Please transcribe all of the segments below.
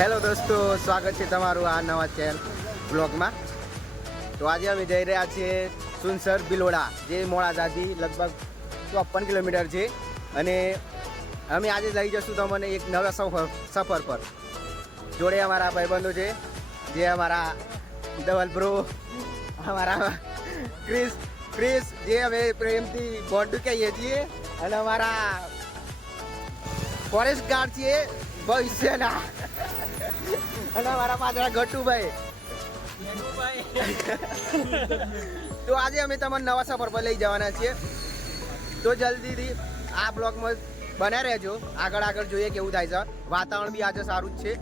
હેલો દોસ્તો, સ્વાગત છે તમારું આ નવા ચેનલ બ્લોગમાં. તો આજે અમે જઈ રહ્યા છીએ સુનસર ભિલોડા, જે મોડાસાથી લગભગ 54 કિલોમીટર છે. અને અમે આજે લઈ જશું તમને એક નવા સફર પર. જોડે અમારા ભાઈબંધો છે, જે અમારા ધવલ બ્રો, અમારા ક્રિસ જે અમે પ્રેમથી બોન્ડુ કહીએ છીએ, અને અમારા ફોરેસ્ટ ગાર્ડ છીએ ભવિષ્યના, અને અમારા પાછળ ગટુભાઈ. તો આજે અમે તમને નવા સફર પર લઈ જવાના છીએ. તો જલ્દીથી આ બ્લોગમાં બન્યા રહેજો. આગળ જોઈએ કેવું થાય છે. વાતાવરણ બી આજે સારું જ છે.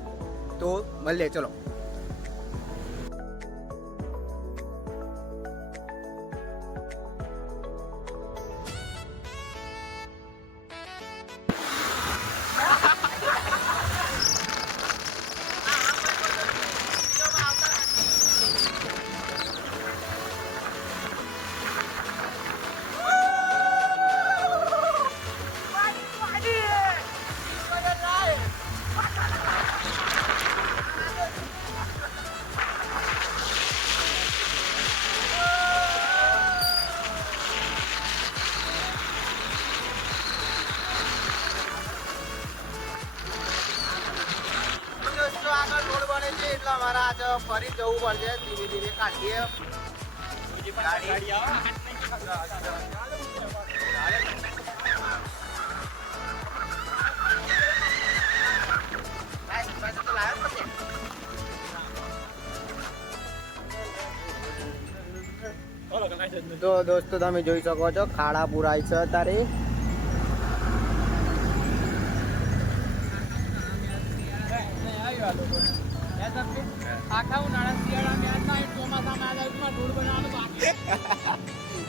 તો મળીએ, ચલો. એટલે અમારા આજે ફરી જવું પડશે. ધીમે કાઢીએ તો દોસ્તો તમે જોઈ શકો છો ખાડા પુરાય છે અત્યારે.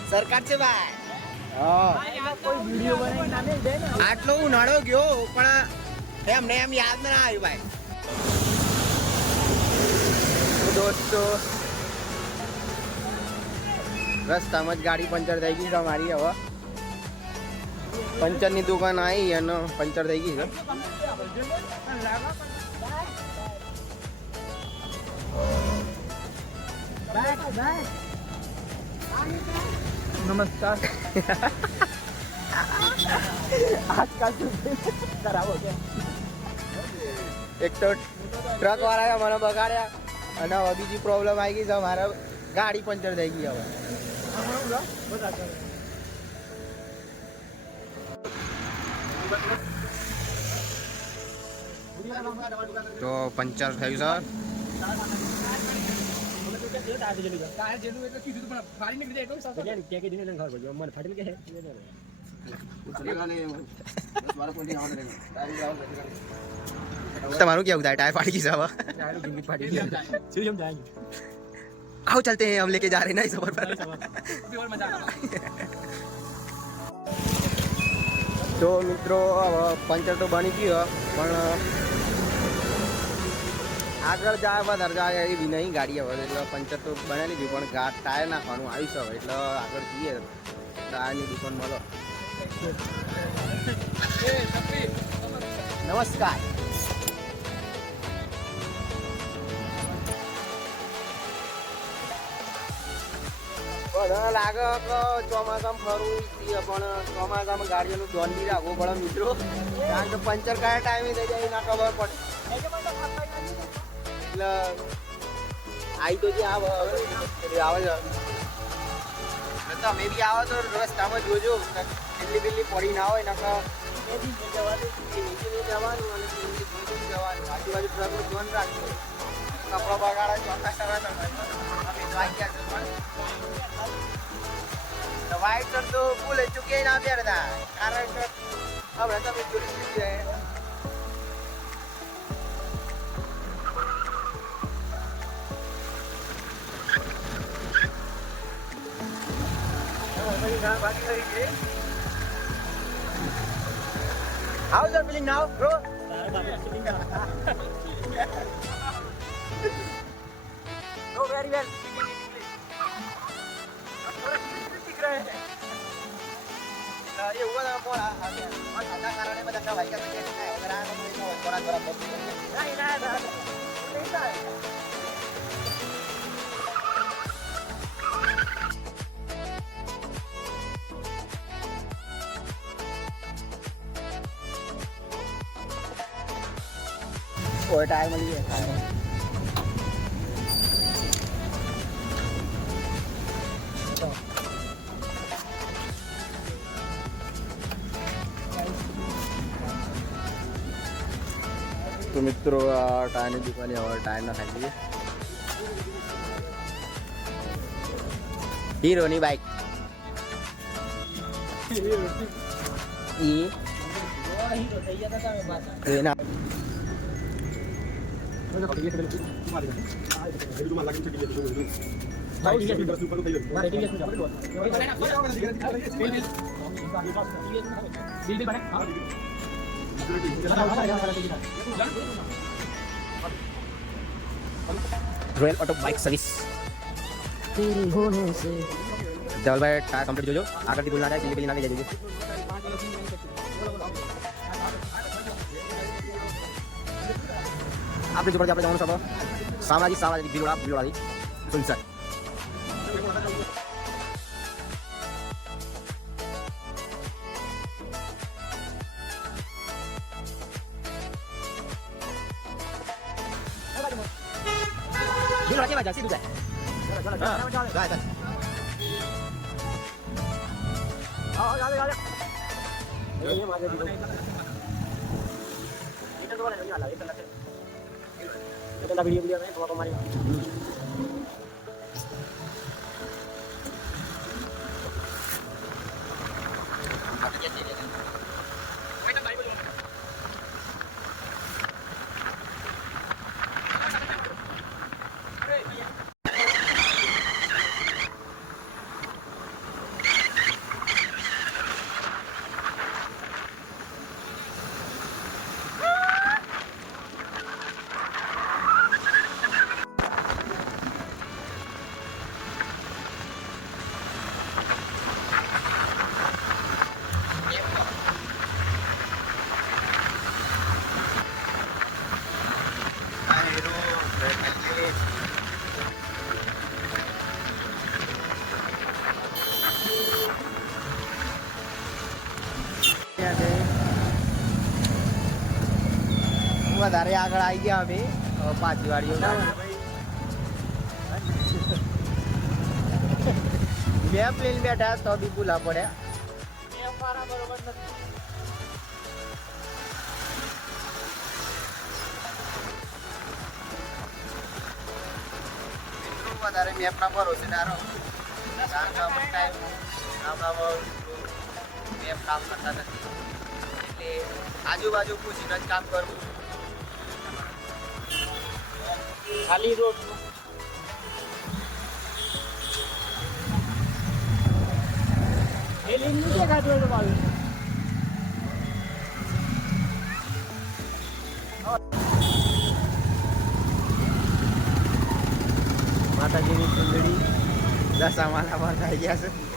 સરકાર છે ભાઈ. આટલો ઉનાળો ગયો પણ એમને એમ યાદ ના આવ્યું ભાઈ. દોસ્તો રસ્તામાં જ ગાડી પંચર થઈ ગઈ છે અમારી. હવે પંચરની દુકાન આવી અને પંચર થઈ ગઈ છે. नमस्कार. આજકાલ કરાવો કે એક તો ટ્રક વાળાએ મને બગાડ્યા, અને હવે બીજી પ્રોબ્લેમ આવી ગઈ છે. મારે ગાડી પંચર થઈ ગઈ. હવે તો પંચર થયું છે. તમારું કેવું થાય? ટાયર ફાટી ગઈ છે. आओ चलते हैं, हम लेके जा रहे हैं ना इस सफर पर. तो મિત્રો પંચર તો બની ગયું, પણ આગળ જાય વધારે જાય એવી નહીં ગાડી. હવે એટલે પંચર તો બનાવી લીધું, પણ ટાયર નાખવાનું આવ્યું છે. એટલે આગળ જઈએ, ટાયરની દુકાન મળો. નમસ્કાર. બધાને લાગે કે ચોમાસામાં ફરવું, પણ ચોમાસામાં ગાડીઓનું ધ્યાન બી રાખવું પડે મિત્રો. કારણ કે પંચર કયા ટાઈમે થઈ જાય ના ખબર પડે. એટલે આવી તો જે આવે છે. તમે બી આવો તો રસ્તામાં જોજો કેટલી બિલ્લી પડી ના હોય. નકર નીચે જવાનું અને જવાનું. આજુબાજુ ટ્રકનું ધ્યાન રાખજો. કપડો બગાડે ચોખ્ખા કરવા વ્હાઈટ શર્ટ તો ભૂલે ચૂકે ના પહેરતા, કારણ કે હવે તમે જોઈ છે How's the feeling now, bro? Oh, very well. ये हुआ था मोड़ा और सादा कारण में धक्का भाई का तो क्या है अगर आगे तो थोड़ा थोड़ा बहुत नहीं था और टायर में लिए तो मित्रों टायर ની દુકાને હવે ટાયર ના ખાઈ લઈએ હીરો ની બાઈક ઈ હીરો થઈ ગયા હતા તમે એના रॉयल ऑटो बाइक सर्विस धवल भाई टायर कंप्लीट जो आकर की बोलना है दिल्ली ना ले जाइए आपने जो આપણે જવાનું સબ સામાજી બિલોડા સુનસર બિલોડા કેવા જા સીધું જાય હા જાય ये मागे भी इधर तो नहीं वाला इधर लगे इधर वीडियो में तो हमारी વધારે આગળ આવી ગયા અમે પાછી વાળીઓ બે પ્લેન બેઠા તો બી ભૂલા પડ્યા વધારે મેપ ના ભરોસે ડારો મેપ કામ કરતા નથી એટલે આજુબાજુ પૂછીને જ કામ કરવું ખાલી રોડ એ લીન નીચે કાઢો તો બાવી માતાજીની સુંદરી દશામાલા પર થઈ ગયા છે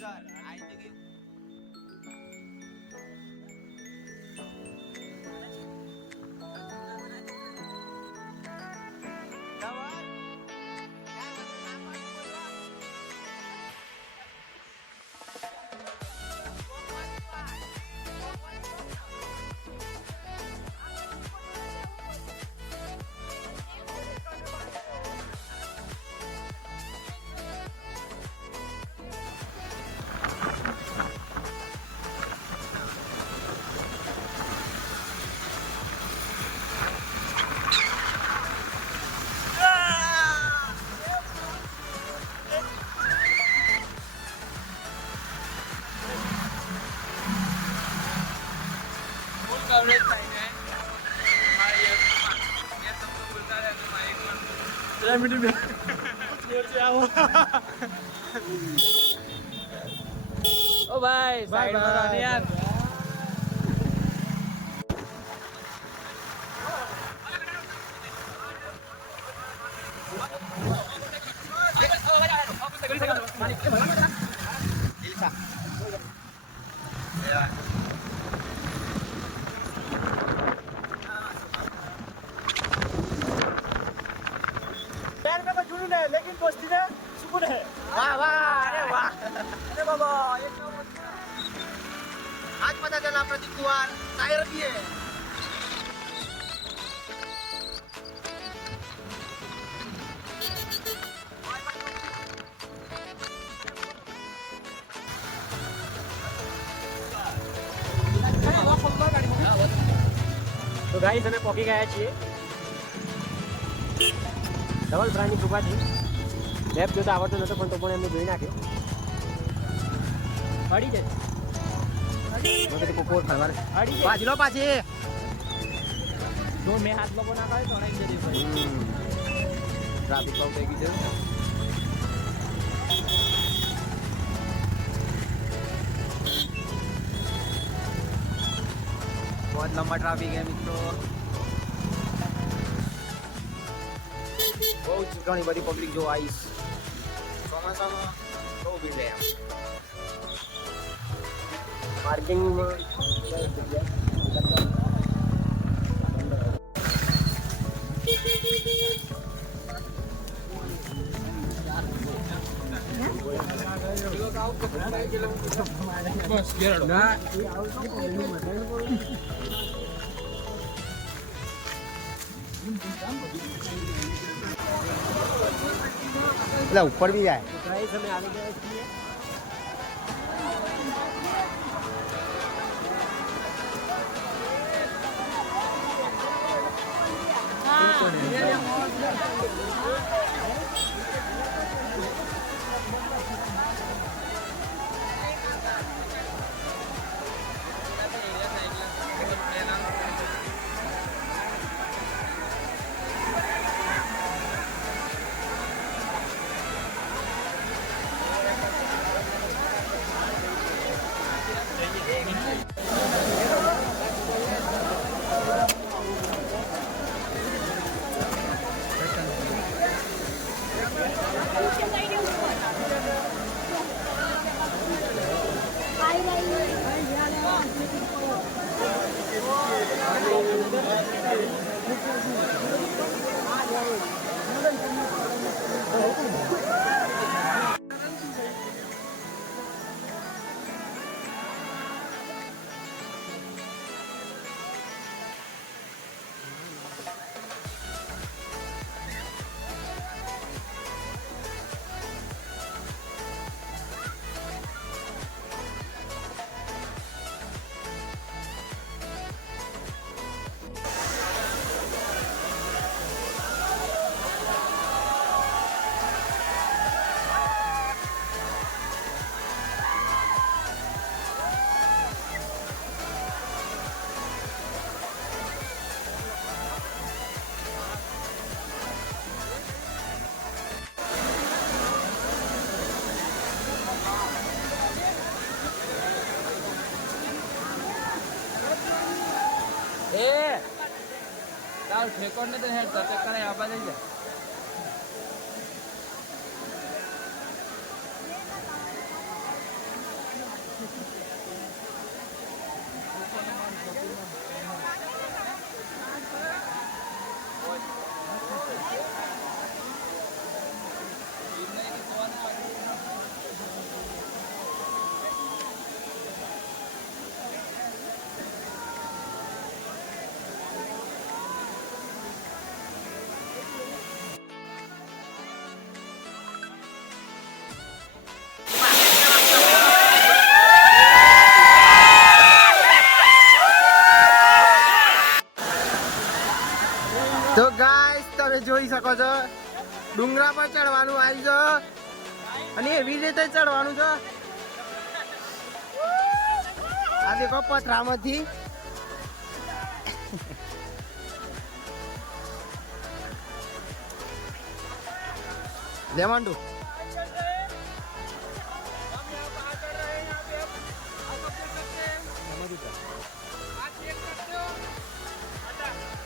યુઝર આઈ ગયું कवरेज चाहिए और ये सबको बोलता है तो माइक में मिनट में जोर से आओ ओ भाई साइड में रहने यार लेकिन दोस्ती में सुकून है वाह वाह अरे वाह अरे बाबा आज पता चला प्रदीप कुमार टायर भी है તો ગાઈસ અમે પોકી ગયા છીએ ડબલ બ્રાન્ડની કૃપાથી લેફ્ટ જોતા આવડતો નતો પણ તો પણ એમને જોઈ નાખ્યો અડી જાય કોકોર ખરવારે અડી જાય બાજલો પાછી જો મેં હાથ લોકો ના કરે તો અડાઈ જતી ભાઈ ટ્રાફિક બહુ થઈ ગઈ છે बहुत लंबा ट्रैफिक है मित्रों બહુ જ ઘણી બધી પબ્લિક જો આઈસ ચોમાસામાં બહુ ભીડ રહે પાર્કિંગ બસ ના એટલે ઉપર બી જાય ગાઈસ અમે આવી ગયા છીએ ચાલ ઠેકોર ને તો હેડ તક કરે આપા દઈ જા શકો છો ડુંગરા પર ચડવાનું આવ્યું છે અને એવી રીતે ચડવાનું છે આ દેખો પથરામાંથી લેમાંડું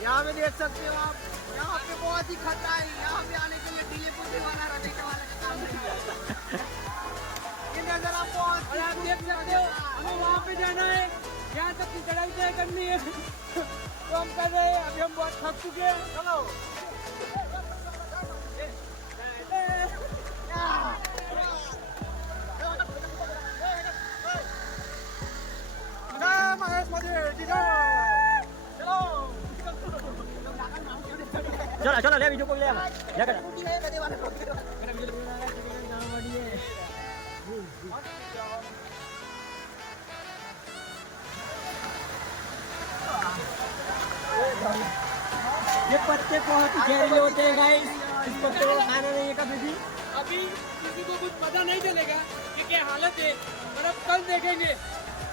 यहाँ पे देख सकते हो आप यहाँ पे बहुत ही खतरा है यहाँ पे आने के लिए डीले पुजे वाला रटेका वाला का काम नहीं है ये नजर आप बहुत और आप देख सकते हो हमें वहाँ पे जाना है यहाँ तक की चढ़ाई तय करनी है तो हम कर रहे हैं अभी हम बहुत थक चुके हैं चलो चलो चलो ले वीडियो को ले कर ये पत्ते बहुत ही जहरीले होते हैं गाइस इस पत्ते को खाना नहीं है कभी भी अभी किसी को कुछ पता नहीं चलेगा कि क्या हालत है पर अब कल देखेंगे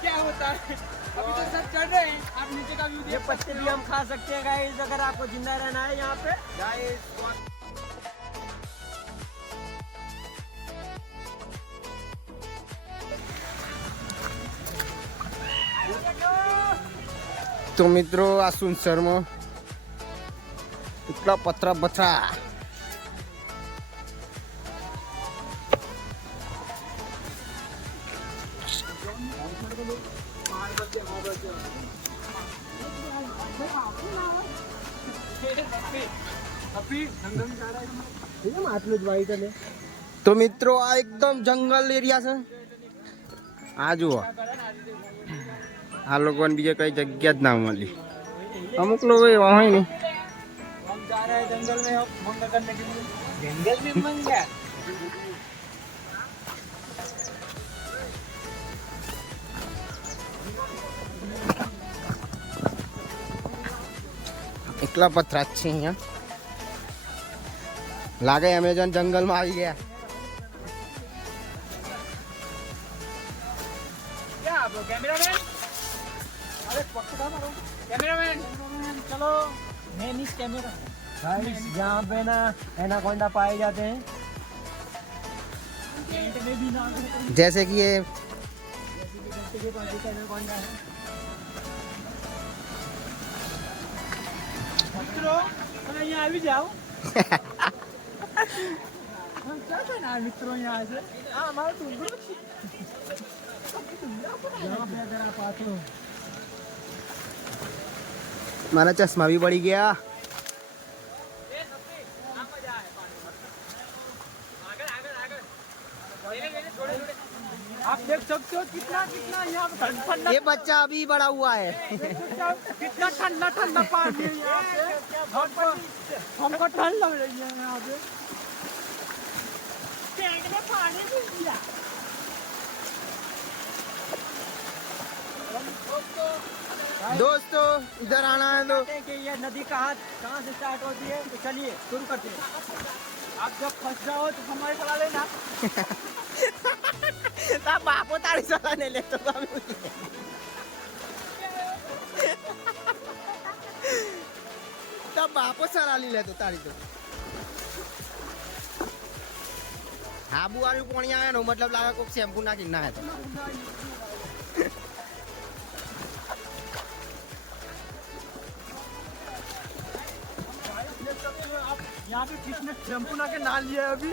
क्या होता है अभी तो सब चढ़ रहे हैं आप नीचे का व्यू ये देख पत्ते भी हम खा सकते हैं गाइस अगर आपको जिंदा रहना है यहाँ पे तो मित्रों आ सुनसर में इतना पत्रा बचा तो मित्रों आ एकदम जंगल एरिया से आ जुओ आ लोगों ने बीजे कई जगह ना मिली अमुक लोग वहाँ ही नहीं हम जा रहे हैं जंगल में अब मंगा करने के लिए जंगल में मंगा एकला पत्थर છે અહીંયા લાગે અમેઝોન જંગલમાં આવી ગયા क्या आप लोग कैमरामैन अरे पकड़ा मारो कैमरामैन चलो मैं इस कैमरा गाइस यहाँ पे ना एनाकोंडा पाए जाते हैं टेंट में भी ना जैसे कि ये एनाकोंडा है मित्रों अरे यहाँ भी जाओ हम क्या करना है मित्रों यहाँ से हाँ हमारा तुम यहाँ पे अगर आप आते हो મારા ચશ્મા भी પડી ગયા आप देख सकते हो कितना कितना यहाँ पे ठंडा ये बच्चा अभी बड़ा हुआ है कितना ठंडा ठंडा पानी है यहाँ पे हमको ठंड लग रही है यहाँ पे टैंक में पानी घुस गया दोस्तों इधर आना है तो कि ये नदी कहाँ से स्टार्ट होती है तो चलिए शुरू करते हैं आप जब फंस जाओ तो हमारे चला लेना ता बापो तारी सला नहीं ले तो तब बापो सला ली ले तो तारी तो आबू वाली पानी आया नो मतलब लागा कोई शैम्पू ना किन्ना है तो यहाँ पे किसने शैम्पू ना के ना लिया है अभी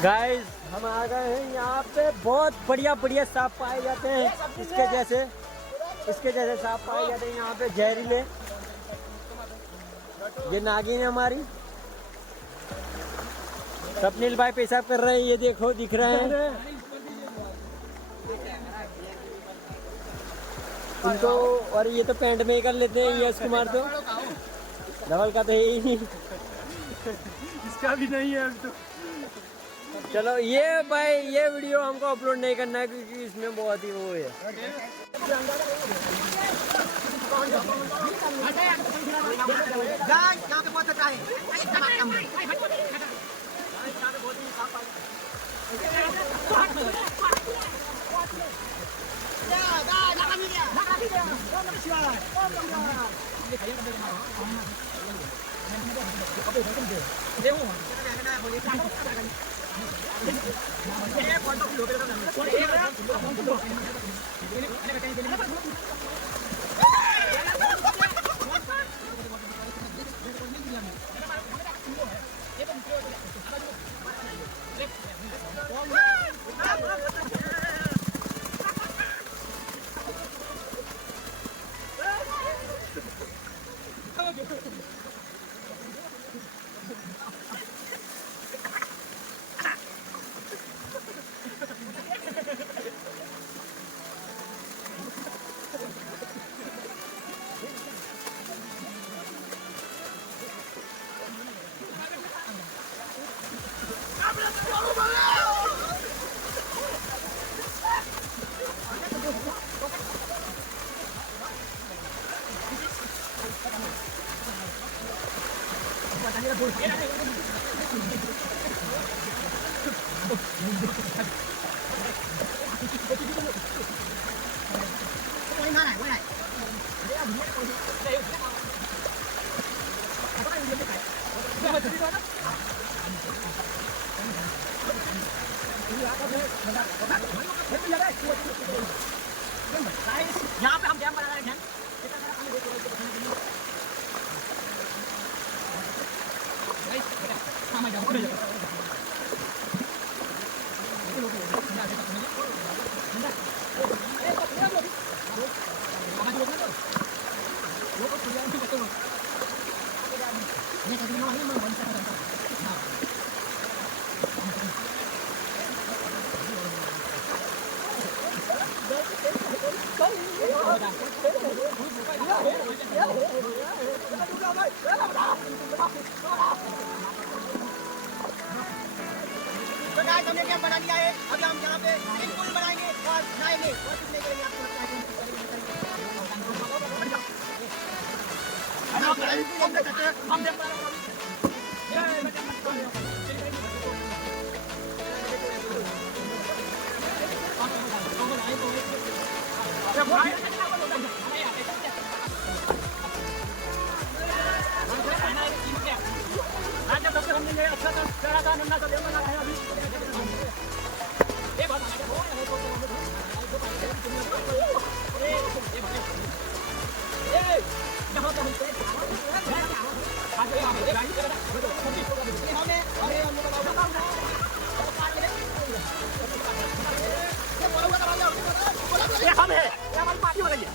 गाइस हम आ गए हैं यहाँ पे बहुत बढ़िया बढ़िया सांप पाए जाते हैं इसके जैसे सांप पाए जाते हैं यहाँ पे जहरीले ये नागिन है हमारी स्वप्निल भाई पेशाब कर रहे हैं ये देखो दिख रहे हैं उनको और ये तो पैंट में ही कर लेते हैं यश कुमार तो डबल का तो है ही नहीं इसका भी नहीं है अभी तो चलो ये भाई ये वीडियो हमको अपलोड नहीं करना है क्योंकि इसमें बहुत ही वो है गाइस यहाँ पे बहुत अच्छा है यहाँ पे हम डैम बना रहे हैं तो गाइस हमने कैंप बना लिया है। अभी हम यहाँ पे एक पुल बनाएंगे और नहाएंगे और कुछ नहीं करेंगे। आपको लगता है अच्छा था चढ़ा था नन्ना सा डैम बना है अभी ये बात हम है हमारी पार्टी हो रही है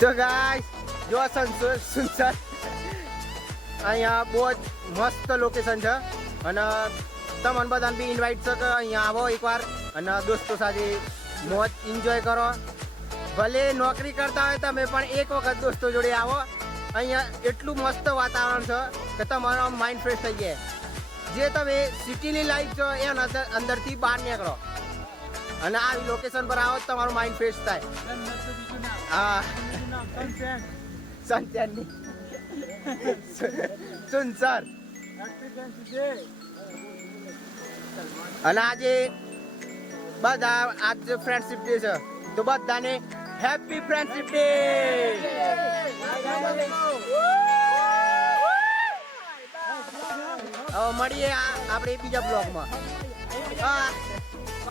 તો ગાઈસ જો સુનસર અહીંયા બહુ જ મસ્ત લોકેશન છે અને તમને બધાને બી ઇન્વાઇટ છે કે અહીંયા આવો એકવાર અને દોસ્તો સાથે મોજ એન્જોય કરો ભલે નોકરી કરતા હોય તમે પણ એક વખત દોસ્તો જોડે આવો અહીંયા એટલું મસ્ત વાતાવરણ છે કે તમારો માઇન્ડ ફ્રેશ થઈ જાય જે તમે સિટીની લાઈફ છો એના અંદરથી બહાર નીકળો અને આ લોકેશન પર આવો તમારું માઇન્ડ ફ્રેશ થાય હા સંચેનની સુનસર અને આજે બધા આજ ફ્રેન્ડશિપ ડે છે તો બધાને હેપી ફ્રેન્ડશિપ ડે. હવે મળીએ આપણે બીજા બ્લોગમાં. હા.